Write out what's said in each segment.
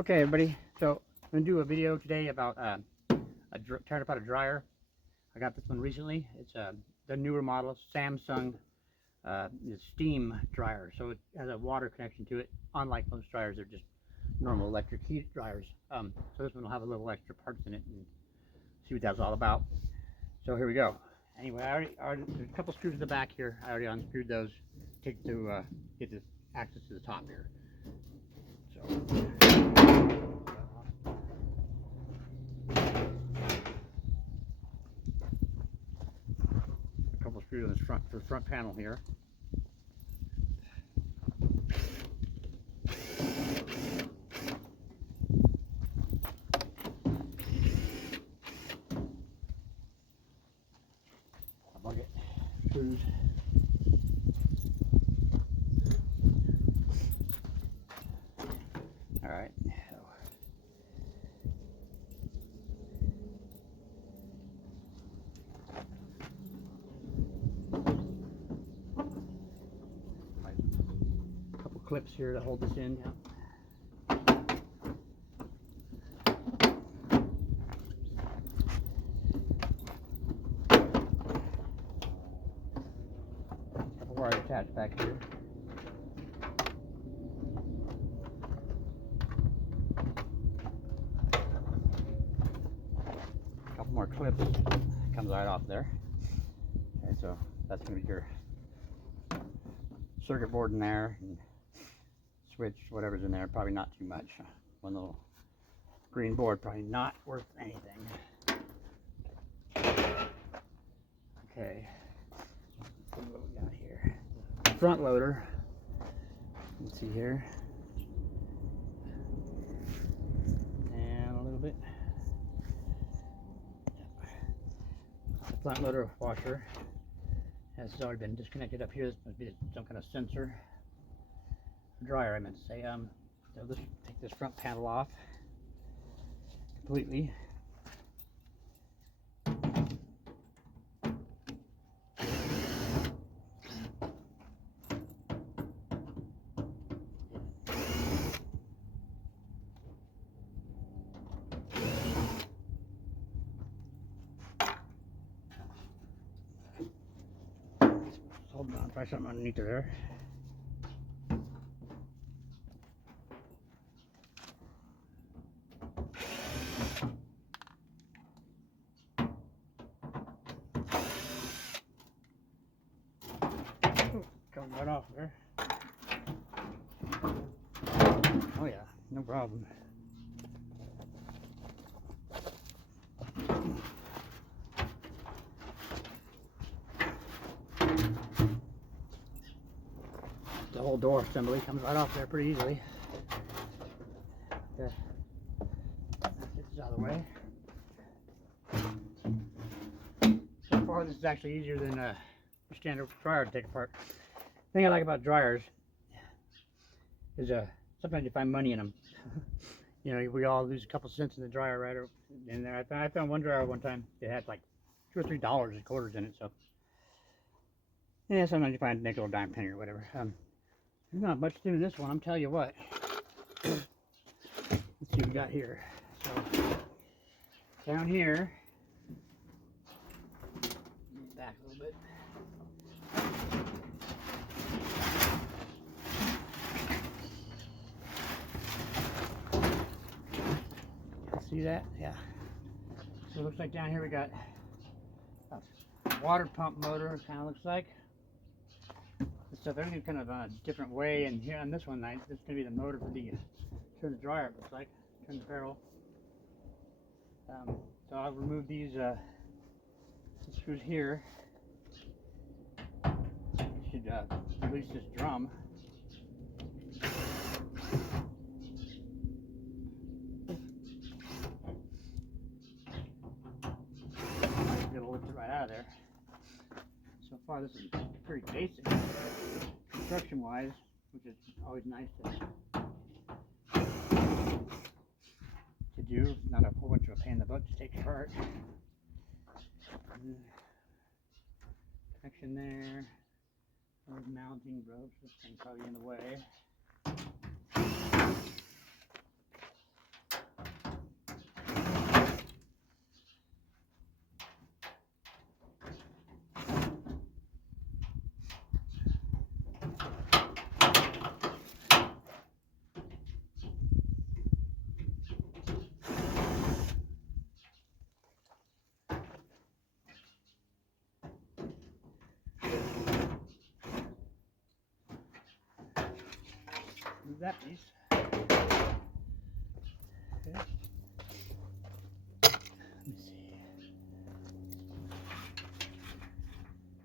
Okay, everybody. So I'm gonna do a video today about tearing apart a dryer. I got this one recently. It's the newer model, Samsung steam dryer. So it has a water connection to it. Unlike most dryers, they're just normal electric heat dryers. So this one will have a little extra parts in it, and see what that's all about. So here we go. Anyway, there's a couple screws in the back here. I already unscrewed those. Take to get this access to the top here. So. Couple screws on the front panel here. A bucket screws. All right. Couple clips here to hold this in. Yeah. Couple wires attached back here. Couple more clips. Comes right off there. Okay, so that's going to be your circuit board in there, and switch, whatever's in there. Probably not too much. One little green board, probably not worth anything. Okay, let's see what we got here. Front loader. Let's see here. And a little bit. The front loader washer has already been disconnected up here. This must be some kind of sensor. Dryer, I meant to say. So let's take this front panel off completely. Hold on, try something underneath there. Coming right off there. Oh yeah, no problem. The whole door assembly comes right off there pretty easily. Okay. Get this out of the way. So far, this is actually easier than a standard dryer to take apart. The thing I like about dryers is sometimes you find money in them. You know, we all lose a couple cents in the dryer right in there. I found one dryer one time. It had like $2 or $3 in quarters in it. So yeah, sometimes you find a nickel or dime penny or whatever. There's not much to this one. I'm telling you what. Let's see what we got here. So down here, back a little bit. See that? Yeah. So it looks like down here we got a water pump motor. Kind of looks like. This stuff, everything's kind of a different way. And here on this one, this is going to be the motor for the turn the dryer. It looks like turn the barrel. So I'll remove these screws here. Should release this drum. It'll lift it right out of there. So far, this is pretty basic construction-wise, which is always nice to do. Not a whole bunch of a pain in the butt to take apart. Connection there. Those mounting ropes. This thing's probably in the way. that piece. Okay. Let me see.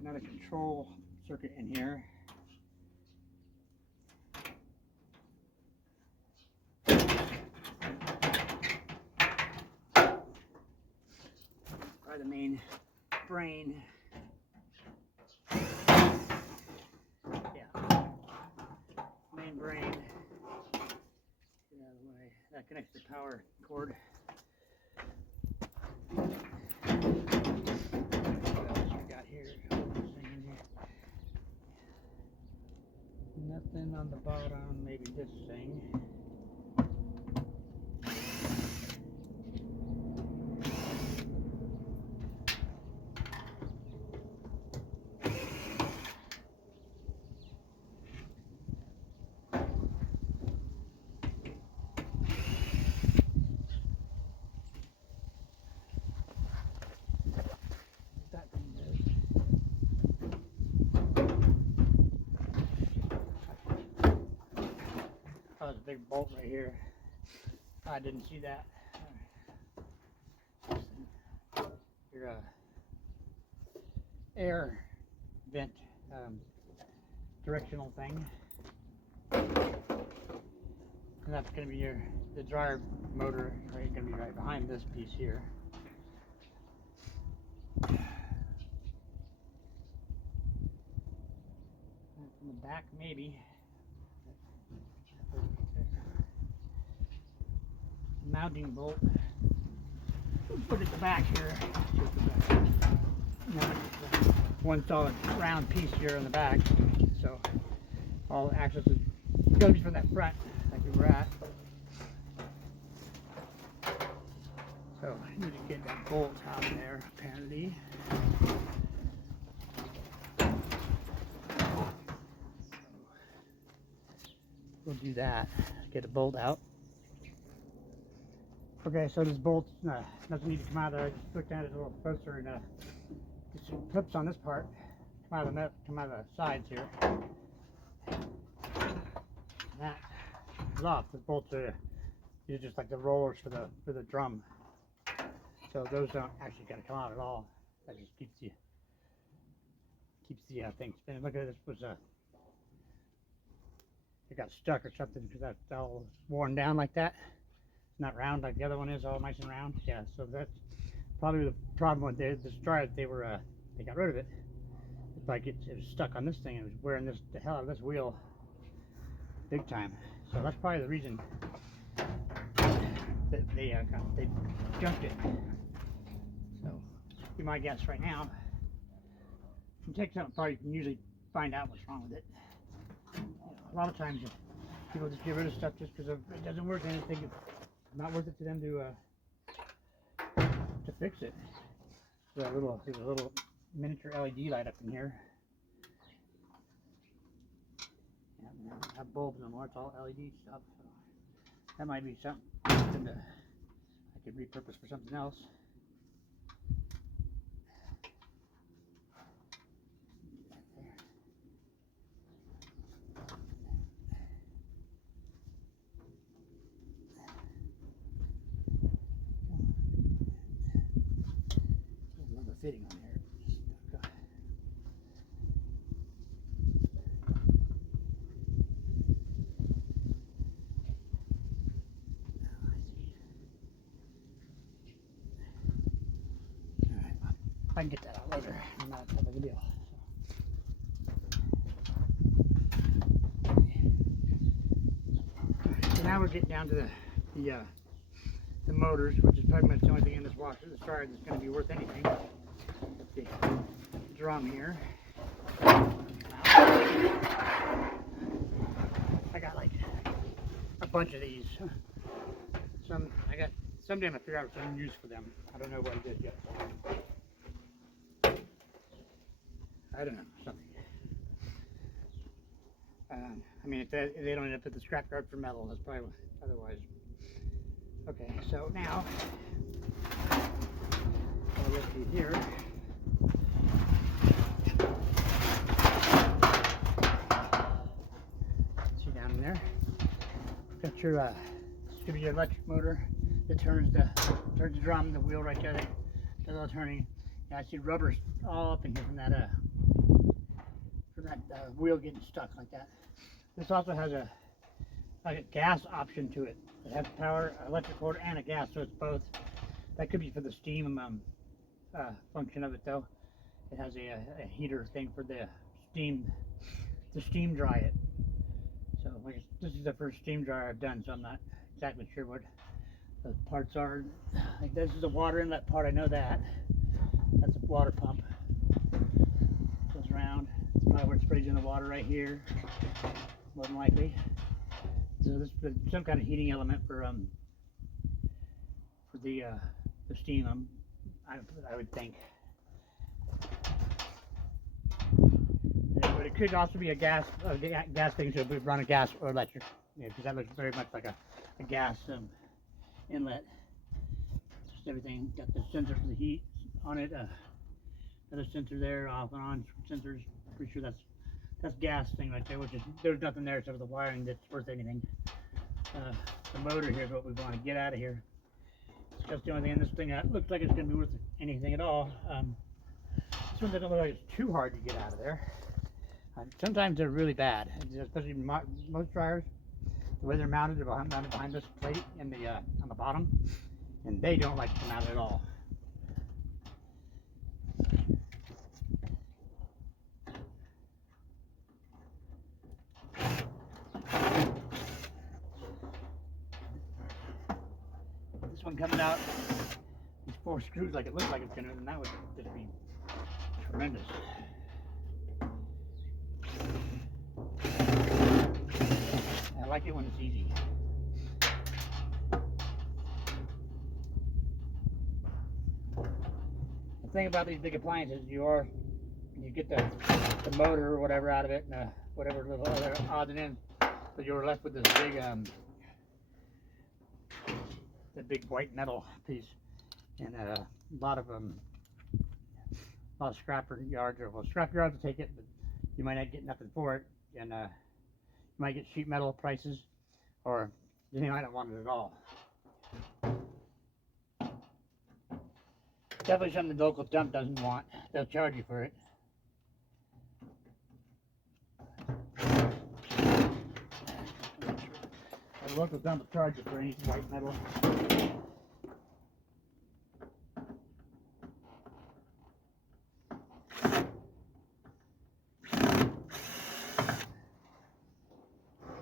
Another control circuit in here. By the main brain. Yeah. Main brain. Get out of the way. That connects to the power cord. What else we got here? Nothing on the bottom. Maybe this thing. Oh, there's a big bolt right here. I didn't see that. Your air vent directional thing. And that's going to be the dryer motor, right? Going to be right behind this piece here. From the back, maybe. Mounting bolt. We'll put it back here. One solid round piece here in the back. So all access is going to be from that front, like we were at. So I need to get that bolt out of there, apparently. We'll do that. Get a bolt out. Okay, so this bolt doesn't need to come out of there. I just looked at it a little closer and get some clips on this part. Come out of the sides here. That is off. The bolts are just like the rollers for the drum. So those don't actually gotta come out at all. That just keeps the thing spinning. Look at this, it got stuck or something because that's all worn down like that. It's not round like the other one is, all nice and round. Yeah, so that's probably the problem with this dryer. They got rid of it. It's like it was stuck on this thing and it was wearing the hell out of this wheel big time. So that's probably the reason that they junked it. So be my guess right now. If you take something apart, you can usually find out what's wrong with it. You know, a lot of times people just get rid of stuff just because it doesn't work, and they think it's not worth it to them to fix it. So there's a little miniature LED light up in here. Yeah, we don't have bulbs no more, it's all LED stuff. So that might be something that I could repurpose for something else. Another fitting on here. I can get that out later. Not that big a deal. So now we're getting down to the motors, which is pretty much the only thing in this washer, this dryer, that's going to be worth anything. The drum here. I got like a bunch of these. Someday I'm gonna figure out some use for them. I don't know what it is yet. I don't know, something. I mean, if they don't end up at the scrapyard for metal, that's probably otherwise. Okay, so now I'll lift these here. See down in there. That's your this could be your electric motor that turns the drum, the wheel right there that does all the turning. Yeah, I see rubber all up in here from that wheel getting stuck like that. This also has a gas option to it. It has power, electric motor, and a gas, so it's both. That could be for the steam function of it though. It has a heater thing for the steam to steam dry it. So this is the first steam dryer I've done, so I'm not exactly sure what the parts are. Like this is a water inlet part, I know that. That's a water pump. Goes around. It's probably where it sprays in the water right here, more than likely. So this is some kind of heating element for the steam. I would think. Yeah, but it could also be a gas thing, so it would run a gas or electric. Yeah, because that looks very much like a gas inlet. Just everything. Got the sensor for the heat on it. Another sensor there, off and on sensors. Pretty sure that's gas thing right there, which is there's nothing there except for the wiring that's worth anything. The motor here is what we want to get out of here. That's the only thing in this thing that looks like it's going to be worth anything at all. This one doesn't look like it's too hard to get out of there. Sometimes they're really bad, especially most dryers. The way they're mounted behind this plate in the on the bottom, and they don't like to come out at all. This one coming out, these 4 screws like it looks like it's gonna, and that would just be tremendous. I like it when it's easy. The thing about these big appliances, you get the motor or whatever out of it, and whatever little other odds and ends, but you're left with this big the big white metal piece, and a lot of scrap yards, well, scrap yards will take it, but you might not get nothing for it, and you might get sheet metal prices, or you might not want it at all. Definitely something the local dump doesn't want. They'll charge you for it. The local dump will charge you for any white metal.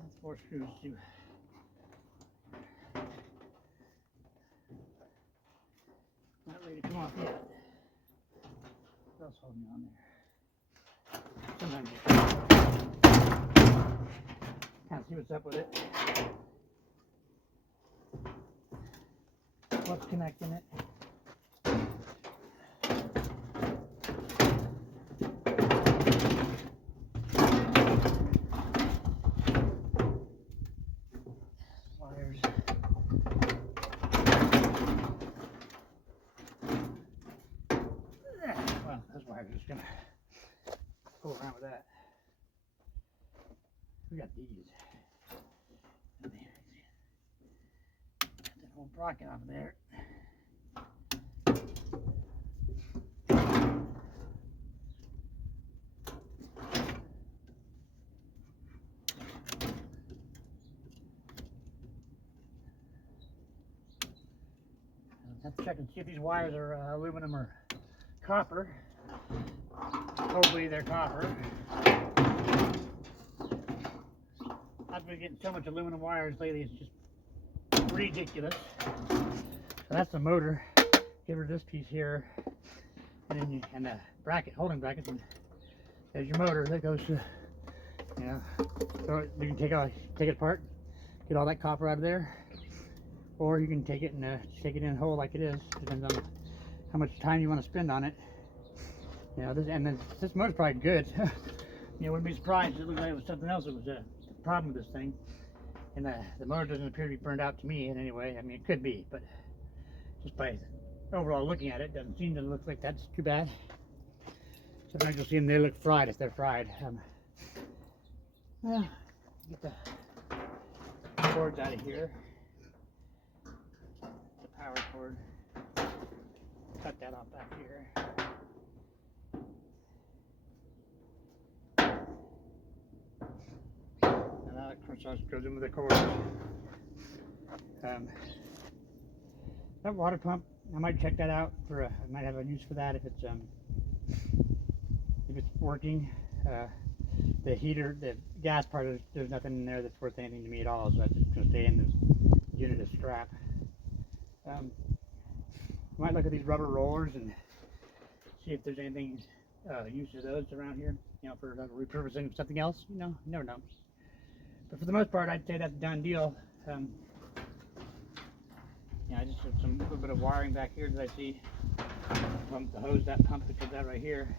That's 4 screws too. Not ready to come off yet. What else holding on there? Sometimes you can't see what's up with it. What's connecting it? Wires. Well, those wires are just gonna go around with that. We got these. Got that whole bracket off of there. Have to check and see if these wires are aluminum or copper. Hopefully they're copper. I've been getting so much aluminum wires lately, it's just ridiculous. So that's the motor. Get rid of this piece here, and then and the bracket, holding bracket, and there's your motor. That goes to, you know, so you can take it apart, get all that copper out of there. Or you can take it and take it in whole like it is. Depends on how much time you want to spend on it. You know, this motor's probably good. You know, wouldn't be surprised if it looked like it was something else that was the problem with this thing. And the motor doesn't appear to be burned out to me in any way. I mean, it could be, but just by overall looking at it, doesn't seem to look like that's too bad. Sometimes you'll see them, they look fried if they're fried. Well, get the cords out of here. The power cord. Cut that off back here. And that, of course, goes in with the cord. That water pump, I might check that out for I might have a use for that if it's working. The heater, the gas part, there's nothing in there that's worth anything to me at all, so it's just going to stay in the unit as scrap. Might look at these rubber rollers and see if there's anything use of those around here, you know, for repurposing something else. You know, you never know. But for the most part, I'd say that's a done deal. Yeah, I just have a little bit of wiring back here that I see. The hose, that pump that comes out right here.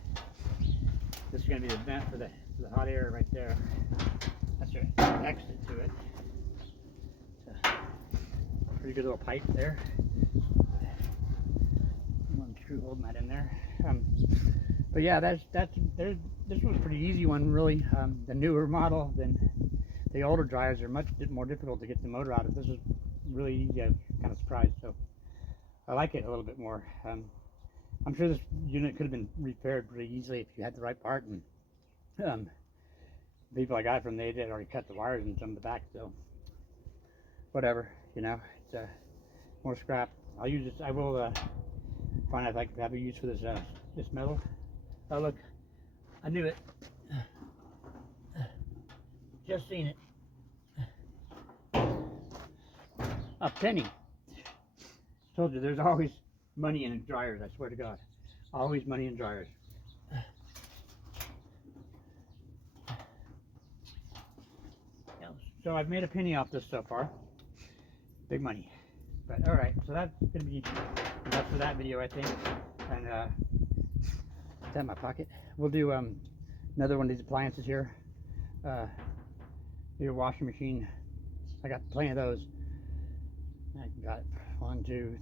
This is going to be the vent for the hot air right there. That's your exit to it. It's a pretty good little pipe there. One screw holding that in there. But yeah, this one's a pretty easy one, really. The newer model than the older dryers are much more difficult to get the motor out of. This is really easy. I'm kind of surprised, so I like it a little bit more. I'm sure this unit could have been repaired pretty easily if you had the right part, and people I got from, they had already cut the wires in some of the back, so whatever, you know, it's more scrap. I'll use this. I will find out if I can have a use for this this metal. Oh look, I knew it. Just seen it. A penny. Told you, there's always money in dryers, I swear to God. Always money in dryers. So I've made a penny off this so far. Big money. But alright, so that's going to be enough for that video, I think. And it's in my pocket. We'll do another one of these appliances here. Your washing machine. I got plenty of those. I got 1, 2,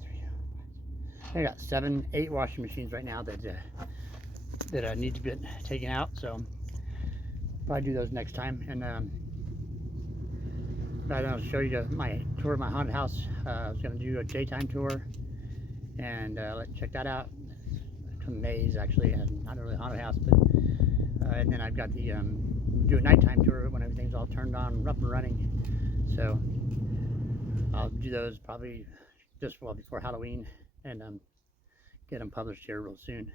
3. I got 7, 8 washing machines right now that need to be taken out. So probably do those next time. And I'll show you my tour of my haunted house. I was going to do a daytime tour and check that out. It's a maze, actually, and not really a haunted house, but and then I've got the do a nighttime tour when everything's all turned on, up and running. So I'll do those probably just well before Halloween and get them published here real soon.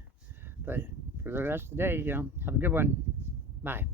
But for the rest of the day, you know, have a good one. Bye.